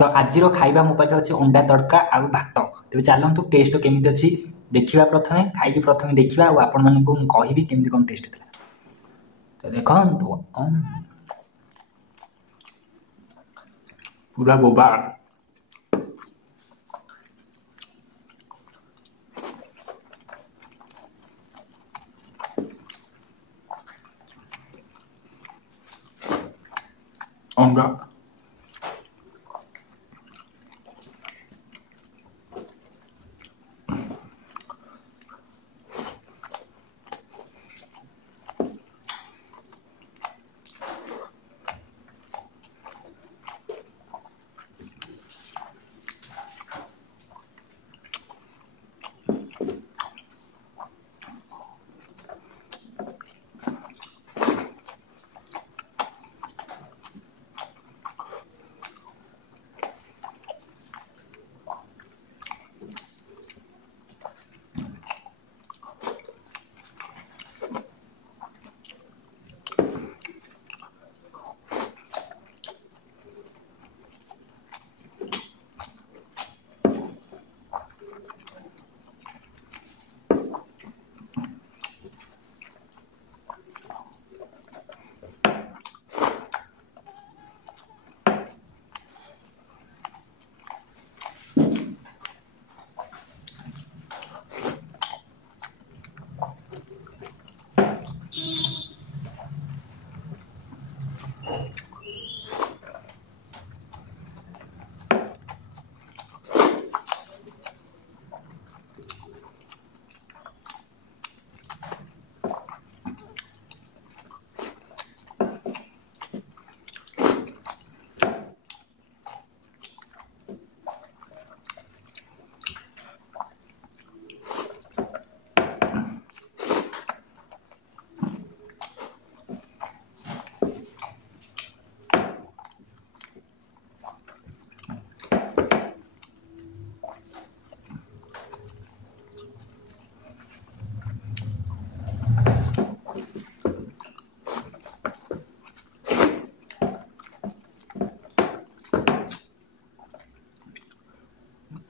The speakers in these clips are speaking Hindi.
तो आज खाଇବା मो पाखे अच्छे अंडा तड़का आउ भात। तेज चलतु टेस्ट केमी अच्छी देखा प्रथम खाई प्रथम देखा आपण मानक कहि केमी कौन टेस्ट था। तो देखो पूरा बोबा अंडा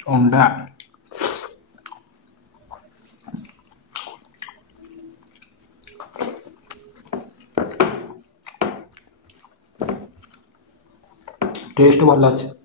अंडा टेस्ट भल अच्छे।